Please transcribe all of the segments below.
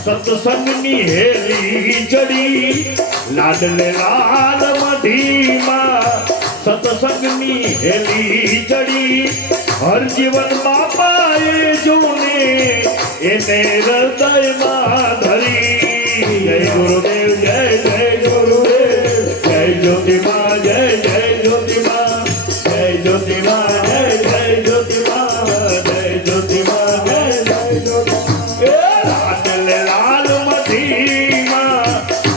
સત્સંગની હેલી ચડી લાડલે લાલ મઢીમાં સત્સંગની હેલી ચડી હર જીવન બાપાએ જોને એને હૃદયમાં ધરી જય ગુરુદેવ જય જય ગુરુદેવ જય જ્યોતિમાં જય જય જ્યોતિમાં જય જ્યોતિમાં જય જય જ્યોતિમાં જય જ્યોતિમાં જય જય જ્યોતિમાં લાલ મઢીમાં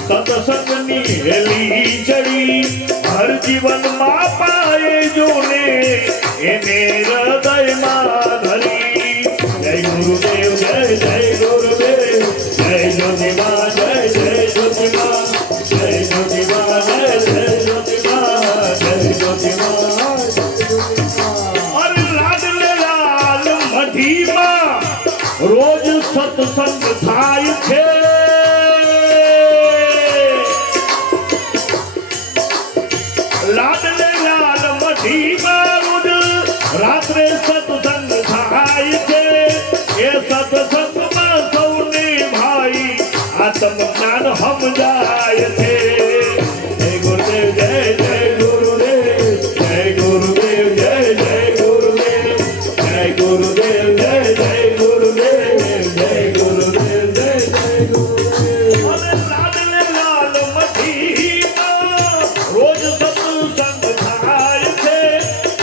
સત્સંગની હેલી ચડી હર જીવન બાપાએ જોને એને હૃદયમાં ધરી જય ગુરુદેવ જય જય ગુરુદેવ જય જ્યોતિમાં જય જય જ્યોતિમાં જય જ્યોતિમાં જય જય જ્યોતિમાં જય જ્યોતિમાં અરે લાડલે લાલ મઢીમાં રોજ સત્સંગ થાય છે લાડલે લાલ મઢીમાં રોજ રાત્રે સત્સંગ થાય છે એ સત્સંગમાં સૌને ભાઈ આત્મ જ્ઞાન સમજાય છે જય ગુરુદેવ જય જય ગુરુદેવ જય ગુરુદેવ જય જય ગુરુદેવ જય ગુરુદેવ જય જય ગુરુદેવ જય ગુરુદેવ જય જય ગુરુદેવ અને લાડલે લાલ મઢીમાં રોજ સત્સંગ થાય છે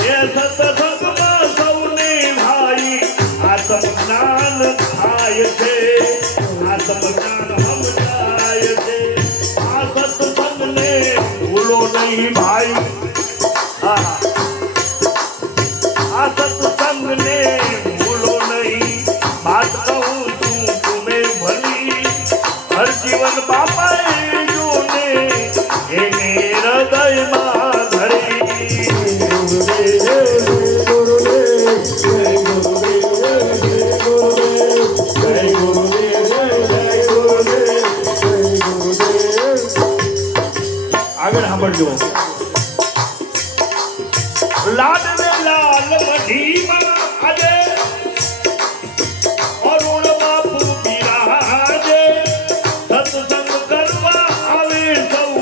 એ સત્સંગમાં સૌને ભાઈ આત્મ જ્ઞાન થાય છે આત્મ જ્ઞાન સમજાય છે આ સત્સંગને ભૂલો નહીં ભાઈ આ સત્સંગને ભૂલો નહીં બાત કહું છું તુમે ભલી હર જીવન બાપાએ જોને એને હૃદયમાં ધરી આગળ સાંભળજો લાડલે લાલ મઢીમાં આજે અરુણ બાપુ બિરાજે સત્સંગ કરવા આવે સૌ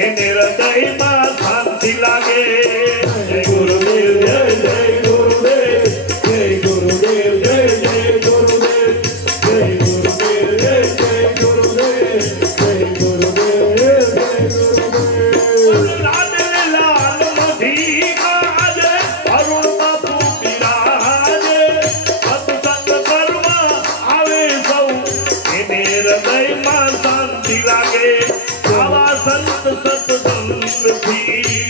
એને હૃદયમાં શાંતિ લાગે જય ગુરુદેવ જય જય ગુરુદેવ જય ગુરુદેવ જય જય ગુરુદેવ જય ગુરુદેવ જય જય ગુરુદેવ જય ગુરુદેવ જય ગુરુદેવ લાડલે લાલ મઢીમાં આજે અરુણ બાપુ બિરાજે સત્સંગ કરવા આવે સૌ એને હૃદયમાં શાંતિ લાગે આવા સંત સત્સંગથી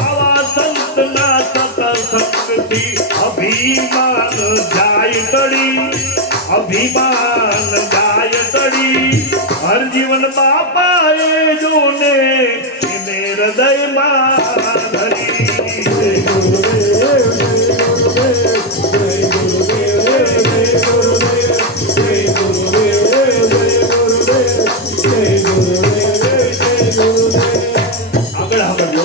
આવા સંતના સત્સંગથી અભિમાન જાય તળી અભિમાન જાય તળી હર જીવન બાપાએ જોને એને હૃદયમાં ધરી જય ગુરુદેવ જય ગુરુદેવ જય ગુરુદેવ જય ગુરુદેવ જય ગુરુદેવ જય ગુરુદેવ જય ગુરુદેવ જય ગુરુદેવ આગળ સાંભળજો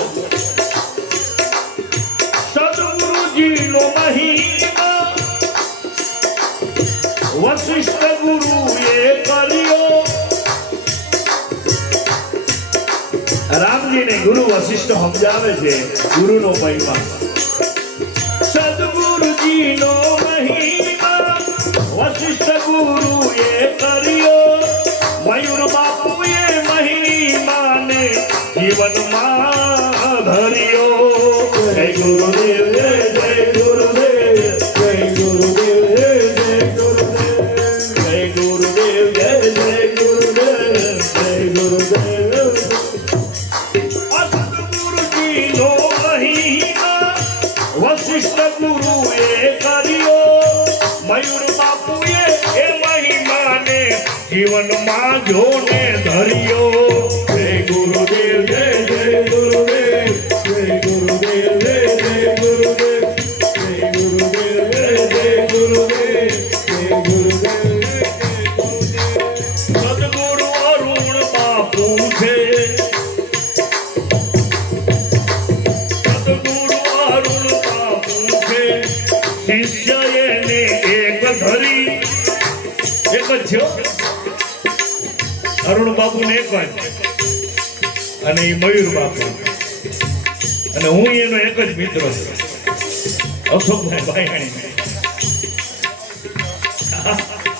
સદગુરુજીનો મહિમા વશિષ્ઠ ગુરુએ કર્યો રામજીને ગુરુ વશિષ્ઠ સમજાવે છે ગુરુનો મહિમા સદગુરુજીનો મહિમા વશિષ્ઠ ગુરુએ કર્યો મયુર બાપુએ મહિમાને જીવનમાં ધર્યો જય ગુરુદેવ જય જય ગુરુદેવ જય ગુરુદેવ જય જય ગુરુદેવ જય ગુરુદેવ જય જય ગુરુદેવ જય ગુરુદેવ સદગુરુજીનો મહિમા વશિષ્ઠ ગુરુએ કર્યો મયુર બાપુએ એ મહિમાને જીવનમાં જોને ધર્યો જય ગુરુદેવ જય જય ગુરુદેવ જય ગુરુદેવ જય જય ગુરુદેવ જય ગુરુદેવ જય જય ગુરુદેવ જય ગુરુદેવ સદગુરુ અરુણ બાપુ છે સદગુરુ અરુણ બાપુ છે શિષ્ય એને એક ધરી એક જ છે હો. અરુણ બાપુ ને એક જ, અને એ મયુર બાપુ, અને હું એનો એક જ મિત્ર છું, અશોકભાઈ ભાઈયાણી.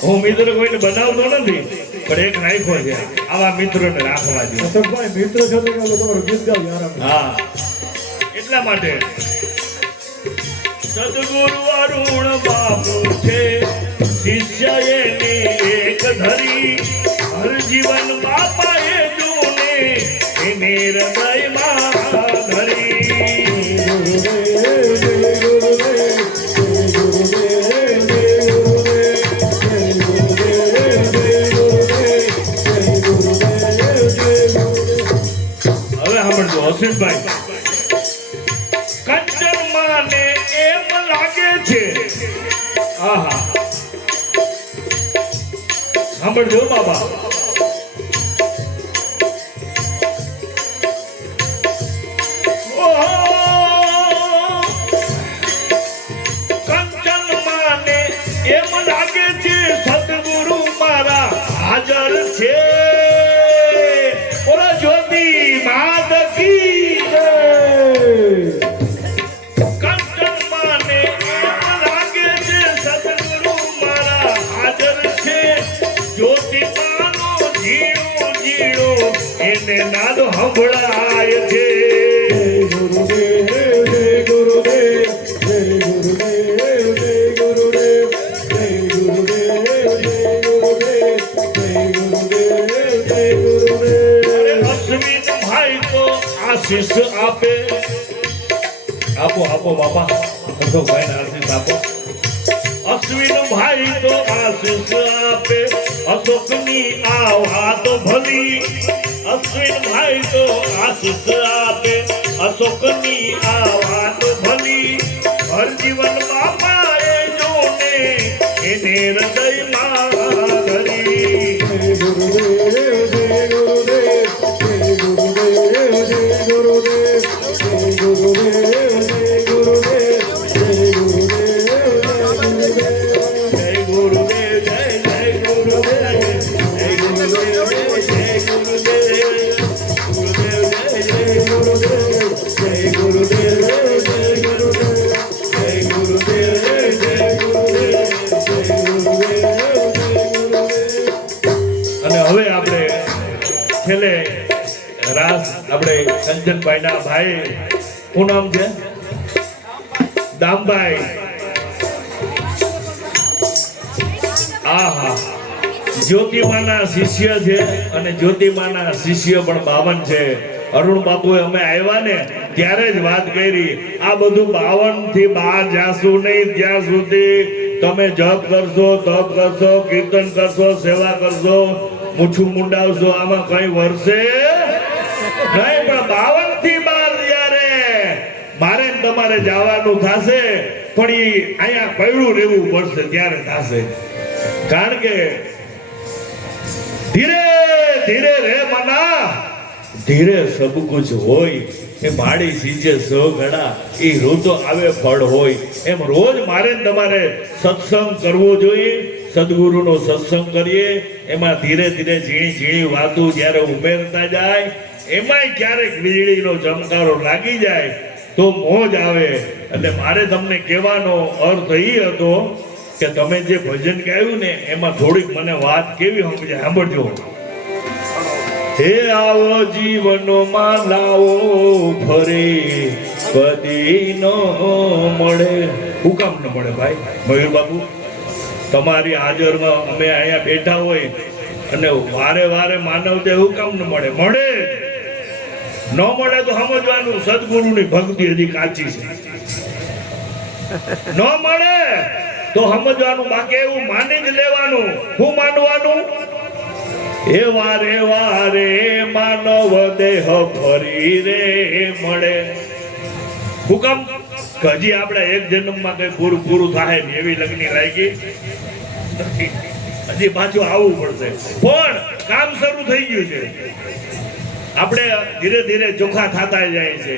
હું મિત્ર કોઈને બનાવતો નથી, પણ એક રાખ્યો છે. આવા મિત્રોને રાખવા જોઈએ. અશોકભાઈ મિત્ર છો તો તમારું ગીત ગાવ યાર. હા, એટલા માટે સદગુરુ અરુણ બાપુ છે, શિષ્ય એની એક ધરી, હર જીવન બાપાએ જોને એને હૃદયમાં ધરી. હવે સાંભળજો અશ્વિનભાઈ, કંચન માને એમ લાગે છે, આહા સાંભળજો બાબા, કંચન માને એમ લાગે છે સદગુરુ મારા હાજર છે. ઓલા જ્યોતિ માત કી જય. કંચન માને એમ લાગે છે સદગુરુ મારા હાજર છે, જ્યોતિ માનો જીણો જીણો એને નાદ સંભળાય છે. આશીષ આપે, આપો આપો બાપા, અશોકભાઈ આશીષ આપો. અશ્વિન ભાઈ તો આશીષ આપે, અશોકની આ વાત ભલી. અશ્વિન ભાઈ તો આશીષ આપે, અશોકની આ વાત ભલી. હર જીવન બાપાએ જોને એને હૃદયમાં ધરી. છેલ્લે રાસ આપણે કંચનભાઈના ભાઈ, શું નામ છે? દામભાઈ. આહા, જ્યોતિમાના શિષ્ય છે, અને જ્યોતિમાના શિષ્ય પણ 52 છે. અરુણ બાપુએ અમે આવ્યા ને ત્યારે જ વાત કરી, આ બધું 52 થી બહાર જાશું નહીં ત્યાં સુધી તમે જપ કરશો, તપ કરશો, કીર્તન કરશો, સેવા કરશો, મૂછું મુંડાવશો, આમાં કઈ વર્ષે નહીં. પણ 52 થી બહાર જ્યારે મારે તમારે જવાનું થશે, પણ ઈ અહીંયા પડ્યું રહેવું પડશે, ત્યારે થશે. કારણ કે ધીરે ધીરે રે મના, ધીરે સબ કુછ હોય. એ માડી સીજે સો ઘડા, એ ઋતુ આવે ફળ હોય. એમ રોજ મારે તમારે સત્સંગ કરવો જોઈએ. સદગુરુનો સત્સંગ કરીએ, એમાં ધીરે ધીરે ઝીણી ઝીણી વાતો જ્યારે ઉમેરતા જાય, એમાંય ક્યારેક વીજળીનો ચમકારો લાગી જાય તો મોજ આવે. એટલે મારે તમને કહેવાનો અર્થ એ હતો કે તમે જે ભજન ગાયું ને એમાં થોડીક મને વાત કેવી સમજાય, સાંભળજો. હે આવો જીવનમાં લાવો ફરે, કદી ન મળે. હું કામ ન મળે ભાઈ મયુર બાપુ? તમારી હાજરમાં અમે અહીંયા બેઠા હોય અને વારે વારે માનવ દે હું કામ ન મળે? મળે. ન મળે તો સમજવાનું સદગુરુની ભક્તિ હજી કાચી છે. ન મળે તો સમજવાનું, બાકી એવું માની જ લેવાનું. શું માનવાનું? એ વારે વારે માનવ દેહ ફરી રે મળે. હું કામ? હજી આપણે એક જન્મમાં કઈ પૂરું થાય ને એવી લગ્ન લાગી નથી. હજી પાછું આવવું પડશે, પણ કામ શરૂ થઈ ગયું છે. આપણે ધીરે ધીરે ચોખ્ખા થતા જાય છે.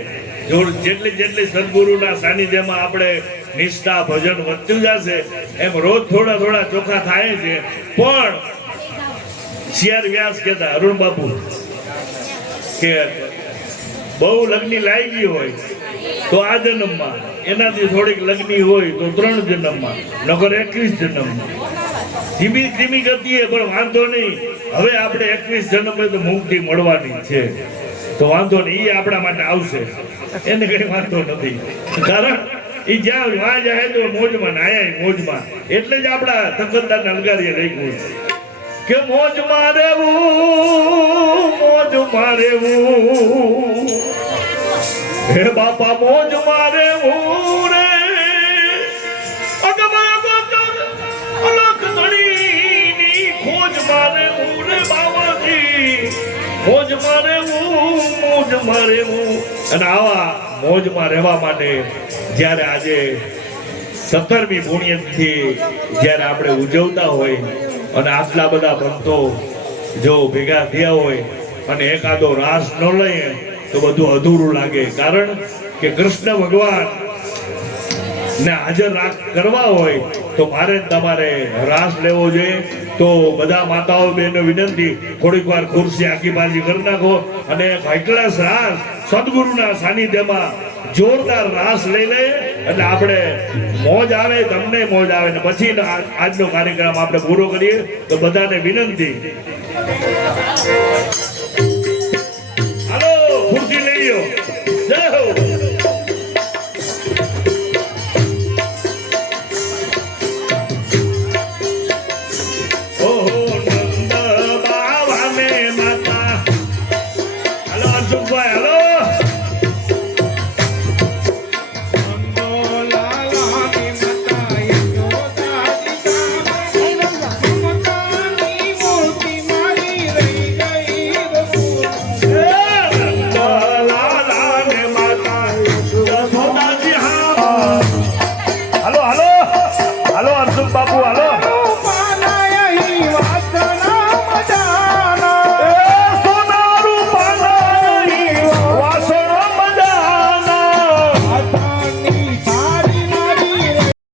જેટલી જેટલી સદગુરુના સાનિધ્યમાં આપણે નિષ્ઠા ભજન વધતું જશે એમ રોજ થોડા થોડા ચોખ્ખા થાય છે. પણ શિયાર વ્યાસ કહેતા અરુણ બાપુ કે બહુ લગ્ની લાગી હોય તો આ જન્મમાં, એનાથી થોડીક લગ્ની હોય તો 3 જન્મમાં, નગર 21 જન્મમાં. ધીમી ધીમી ગતિએ પણ વાંધો નહીં. હવે આપણે 21 જન્મે તો મુક્તિ મળવાની છે, તો વાંધો નહીં, એ આપણા માટે આવશે, એને કઈ વાંધો નથી. કારણ એ જ્યાં વાં જાય તો મોજમાં નાયા મોજમાં. એટલે જ આપણા તકતદારના અલગારીએ લખ્યું કે મોજમાં રહેવું હે બાપા મોજમાં રહેવું રે અલખ ધણીની ખોજમાં રહેવું રે બાબાજી મોજમાં રહેવું. અને આવા મોજમાં રહેવા માટે જ્યારે આજે 17મી પુણ્યથી જ્યારે આપણે ઉજવતા હોય અને આટલા બધા ભક્તો જો ભેગા થયા હોય અને એકાદો રાસ ન લઈએ તો બધું અધૂરું લાગે. કારણ કે કૃષ્ણ ભગવાન ને હાજર કરવા હોય તો મારે તમારે રાસ લેવો જોઈએ. તો બધા માતાઓ બહેનો વિનંતી, થોડીક વાર ખુરશી આખી બાજી કરી નાખો અને હાઈક્લાસ રાસ સદગુરુના સાનિધ્યમાં જોરદાર રાસ લઈ લે એટલે આપણે મોજ આવે, તમને મોજ આવે. ને પછી આજનો કાર્યક્રમ આપણે પૂરો કરીએ. તો બધાને વિનંતી